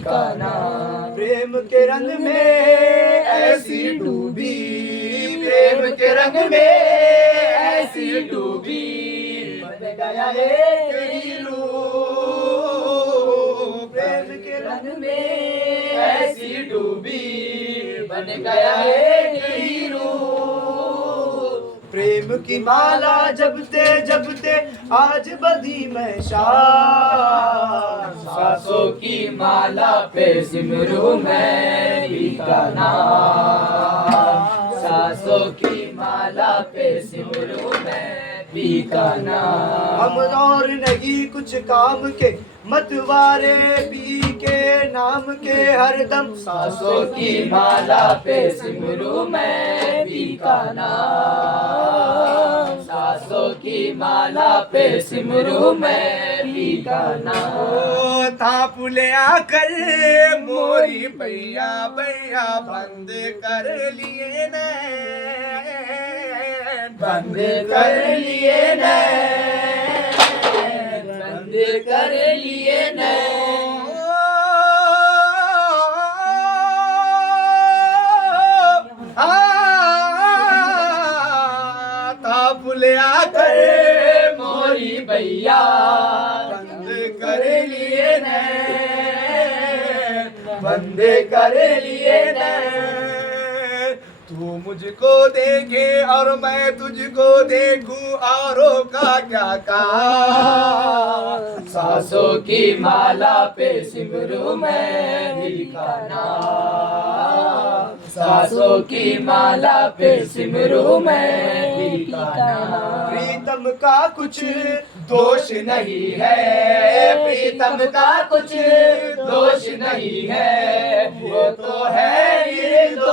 का ना। प्रेम के रंग में ऐसी डूबी, प्रेम के रंग में ऐसी डूबी, बन गया एक हीरो। प्रेम के रंग में ऐसी डूबी, बन गया एक हीरो। प्रेम की माला जपते जपते आज बधी मैं शाम, सांसों की माला पे सिमरू मैं भी का नाम। सांसों की माला पे सिमरू मैं भी का नाम। हम और नहीं कुछ काम के, मतवारे पी के नाम के हरदम। सांसों की माला पे सिमरू मैं भी का नाम। सांसों की माला पे सिमरू मैं भी का नाम। तापुले आकर मोरी भैया भैया बंद कर लिए नैन, बंद कर लिए नैन, बंद कर लिए नैन। तापुले आकर मोरी भैया बंद कर लिए नैन, बंद कर लिए नैन। तू मुझको देखे और मैं तुझको देखूं, औरों का क्या काम। सांसों की माला पे सिमरू मैं भी का नाम। सांसों की माला पे सिमरू मैं भी का नाम। प्रीतम का कुछ दोष नहीं है, प्रीतम का कुछ दोष नहीं है, वो तो है निर्दोष,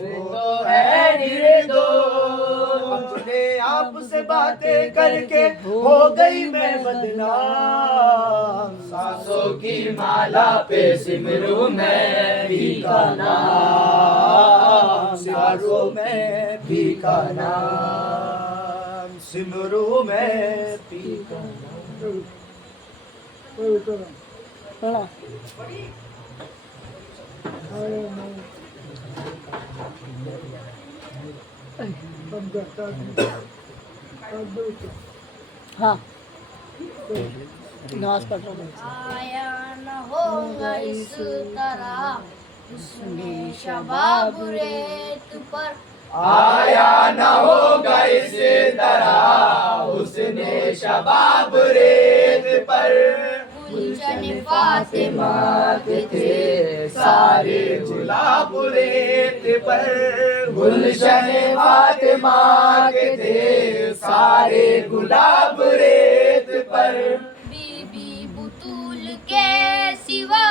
वो तो है निर्दोष। अपने आप से बातें करके हो गई मैं बदनाम। सांसों की माला पे सिमरू मैं भी का नाम। सिमरू मैं भी का नाम, सिमरू मैं भी का नाम। हाँ नमाज पढ़ रहा हूँ। आया न होगा इस तरह उसने शबाब रेत पर। आया न होगा इस तरह उसने शबाब रेत पर। गुलशन फातिमा के थे सारे गुलाब रेत पर, गुलशन फातिमा के थे सारे गुलाब रेत पर। बीबी बुतूल के सिवा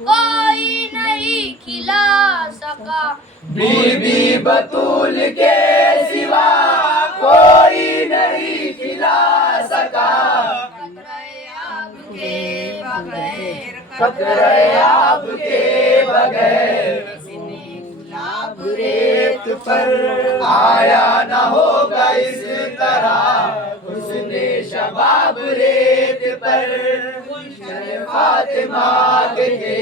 कोई नहीं खिला सका। बीबी बतूल के सिवा कोई नहीं खिला सका। कतरे आब के बगैर गुलाब रेत पर। आया न होगा इस तरह उसने शबाब रेत पर। गुलशन फातिमा के थे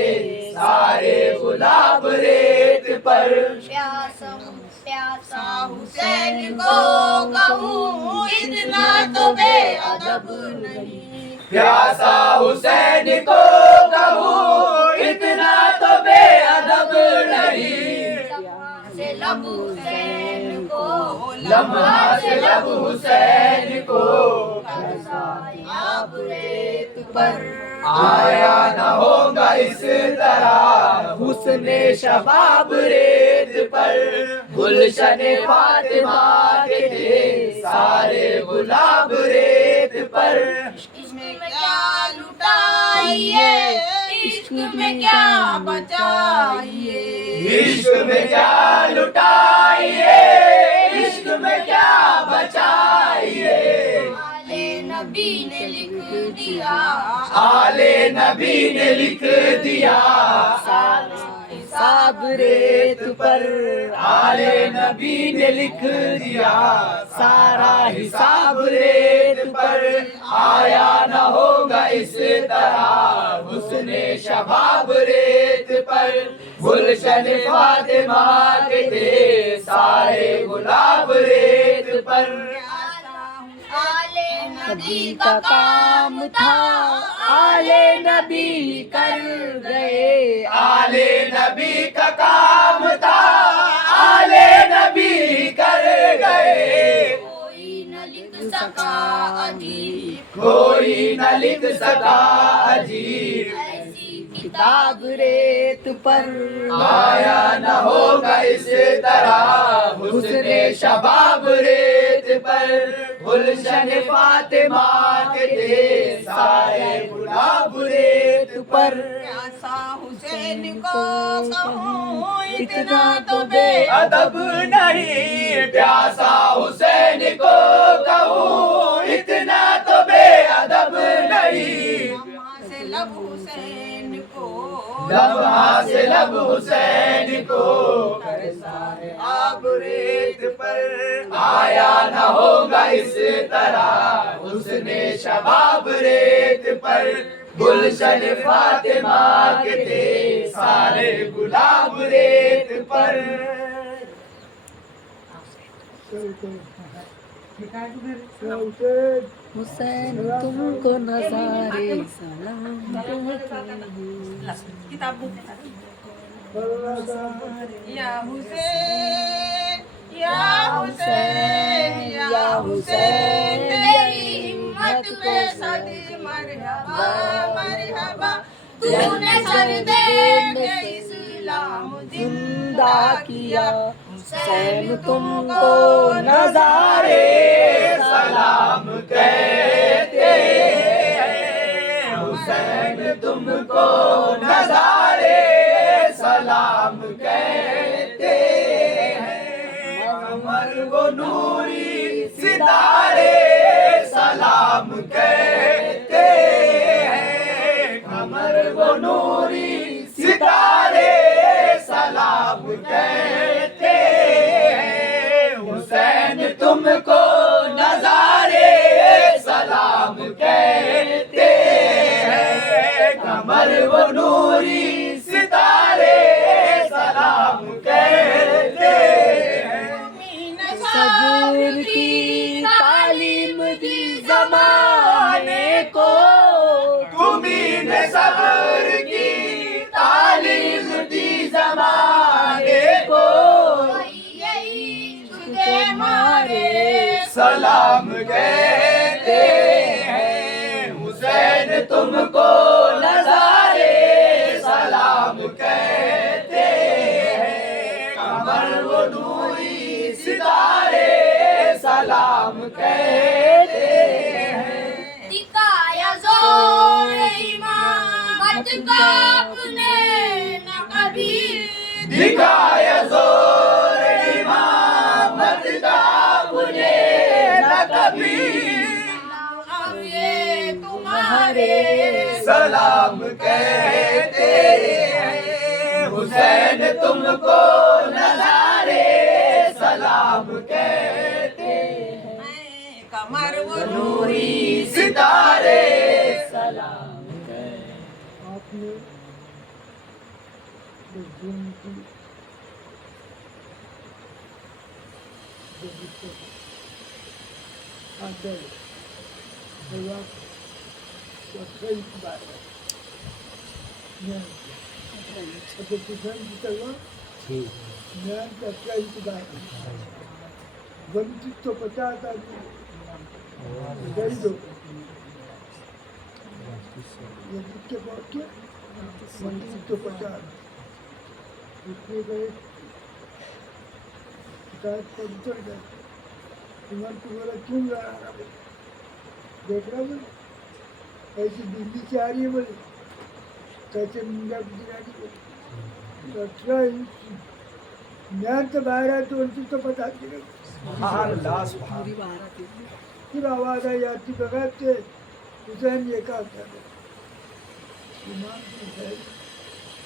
सारे गुलाब रेत पर। प्यासा हुसैन को कहूँ इतना तो बेअदब नहीं। प्यासा हुसैन को कहूँ इतना तो बेअदब नहीं। से लब हुसैन को लम्हा से लब हुसैन को आब रेत पर। आया न होगा इस तरह हुस्ने शबाब रेत पर। गुलशन फातिमा के थे सारे गुलाब रेत पर। इश्क में क्या लुटाइए, इश्क में क्या बचाइए। इश्क में क्या लुटाइए, इश्क में क्या बचाइए। आले नबी ने लिख दिया, आले नबी ने लिख दिया हिसाब रेत पर। आले नबी ने लिख दिया सारा हिसाब रेत पर। आया न होगा इस तरह हुस्ने शबाब रेत पर गुलशन फातिमा के थे सारे गुलाब रेत पर आले नबी का काम था आले नबी कर गए आले नबी का काम था आले नबी कर गए कोई न लिख सका अजीब कोई न लिख सका अजीब ऐसी किताब रेत पर आया न होगा इस तरह हुस्ने शबाब रेत पर गुलशन फातिमा के थे सारे गुलाब रेत पर प्यासा हुसैन को कहूँ इतना तो बे अदब नहीं प्यासा हुसैन को कहूँ इतना तो बेअदब नहीं लम्हा से लब हुसैन को लम्हा से लब हुसैन को आब रेत पर आया न होगा इस तरह उसने शबाब रेत पर गुलशन फातिमा के थे सारे गुलाब रेत पर हुसैन तुमको नजारे सलाम किताब या हुसैन या हुसैन या हुसैन तेरी हिम्मत पे सदी मरहबा मरहबा तूने सर दे के इस्लाम जिंदा किया हुसैन तुमको नजारे सलाम कहते हैं हुसैन तुमको नजारे सलाम कहते हैं कमर वो नूरी सितारे सलाम कहते हैं कमर वो नूरी सितारे सलाम कहते हैं हुसैन तुमको नजारे सलाम कहते हैं कमर वो नूरी सितारे सलाम कहते हैं सब्र की तालीम दी जमाने को तुम्ही ने सब्र की तालीम दी जमाने को के मारे सलाम कहते हैं हुसैन तुमको नजारे सलाम कहते हैं कमर वो नूरी सितारे सलाम कहते हैं दिखाया जोर ईमान मत का अपने न कभी दिखाया जोर इमामत का मुझे न कभी अब ये तुम्हारे सलाम कहते हैं हुसैन तुमको नजारे सलाम कहते हैं कमर वो नूरी सितारे सलाम आपने वंचित तो 50 आदमी गरीब ये जिसके पहुँच के वंचित तो 50 उसमें गए शिकायत पर उतर गए तुम्हारे को बोला क्यों ला रहा है देख रहा बोले ऐसी दिल्ली से आ रही है बोले कैसे मुंडा गुजराती बोले तो 18 इंच मैं तो बाहर आया तो उनकी तो 50 की फिर आवाज आई आती बगाते हुसैन ये कहा कर रहे ईमान की है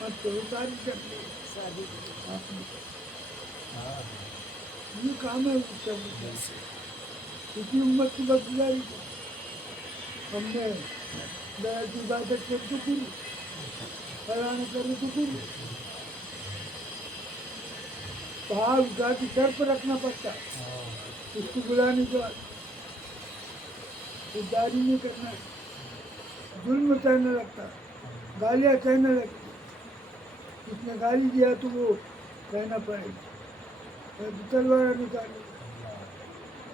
और तो उतारी कर ले शादी आपने ये काम है उसका क्योंकि उम्मत की बदलाई हमने दया की इबादत करके पूरी फलाना करो तो फिर भाव उठा के सर पर रखना पड़ता है। उसको बुलाने के बाद दारी नहीं करना है, जुल्म सहना लगता है, गालियाँ सहने लगती, जिसने गाली दिया तो वो सहना पड़ेगा। तो तलवार निकाली,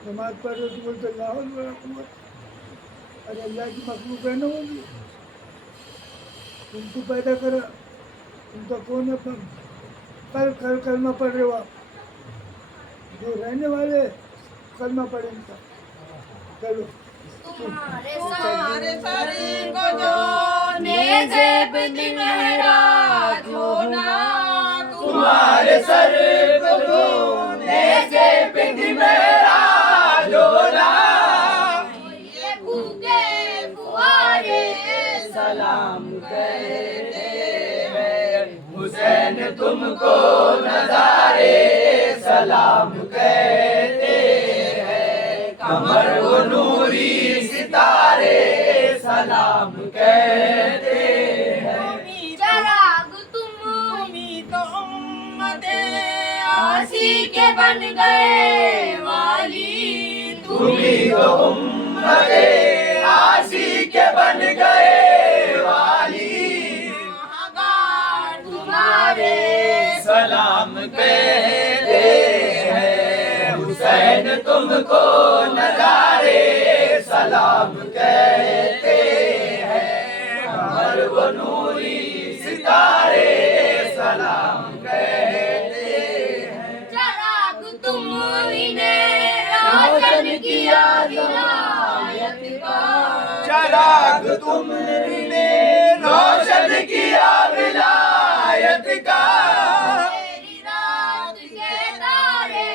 नमाज पढ़ रहे तो बोलते अल्लाह बड़ा कुव्वत, अरे अल्लाह की मखलूक है ना वो भी, तुमको पैदा करा, तुमका कौन है? कल कलमा पढ़ रहे हो आप, जो रहने वाले कलमा पढ़े इनका। चलो तुम्हारे शरीर को जो नेज़ेब मेराज होना, तुम्हारे सर को जो नेज़ेब मेराज होना, ये भूखे फुहारे सलाम कहते हैं हुसैन तुमको नज़ारे सलाम कहते हैं, कमर वो नूरी सितारे सलाम कहते हैं। चराग तुम तो उम्मते आसी के बन गए वाली, तुम्ही तो उम्मते आसी के बन गए वाली, महागार तुम्हारे सलाम कहते हैं हुसैन तुमको नज़ारे सलाम कहते हैं, कमर वो नूरी सितारे सलाम कहते हैं। चराग तुमने रोशन किया विलायत का, चराग तुमने रोशन किया विलायत का, तेरी रात के तारे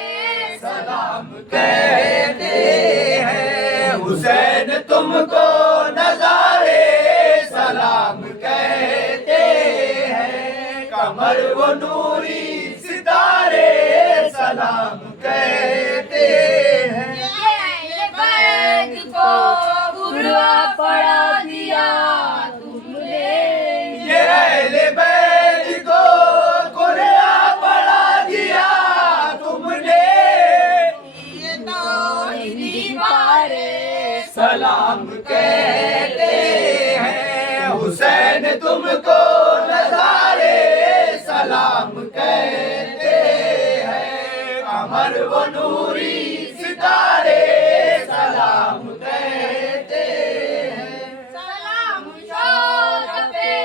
सलाम कहते हैं हुसैन तुमको नज़ारे सलाम कहते हैं, कमर वो नूरी सितारे सलाम कहते हैं। ये बैग को बुरा पड़ा दिया तुमने, ये अहले बैत को कुर्आ पढ़ा दिया तुमने, ये तौहीदी वारे सलाम कहते हैं हुसैन तुमको नज़ारे सलाम कहते हैं, कमर वो नूरी सितारे सलाम कहते हैं। सलाम शौक़ पे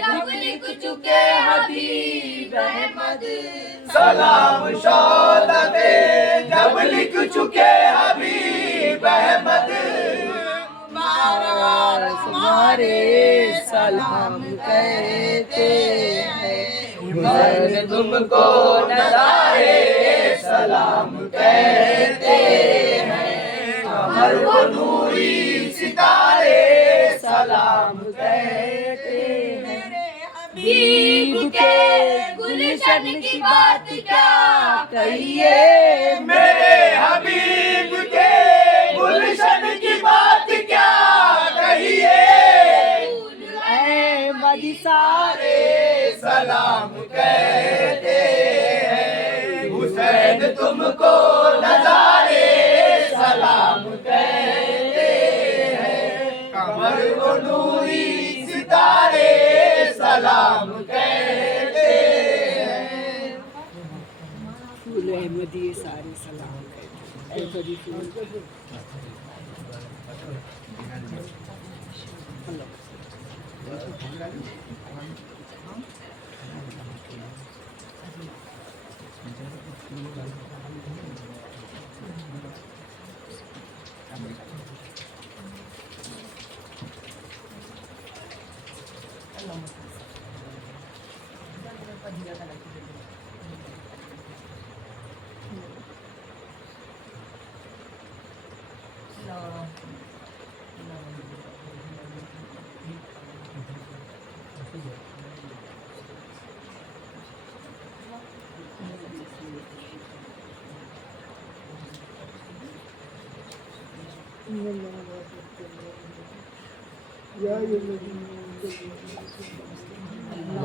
जब लिख चुके हबीब अहमद, सलाम शौक़-ए जब लिख चुके हबीब अहमद, बार तुम्हारे सलाम कहते हैं हुसैन तुमको नज़ारे सलाम कहते हैं, कमर वो नूरी सितारे सलाम कहते हैं। हबीब के गुलशन की बात क्या कहिए, मेरे हबीब के गुलशन की बात क्या कहिए, अहमद सारे सलाम कहते हैं हुसैन तुमको नज़ारे सलाम कहते हैं, कमर वो नूरी सितारे सलाम कहते हैं। फूल अहमदी सारे सलाम कहते हैं। कभी फूल या ये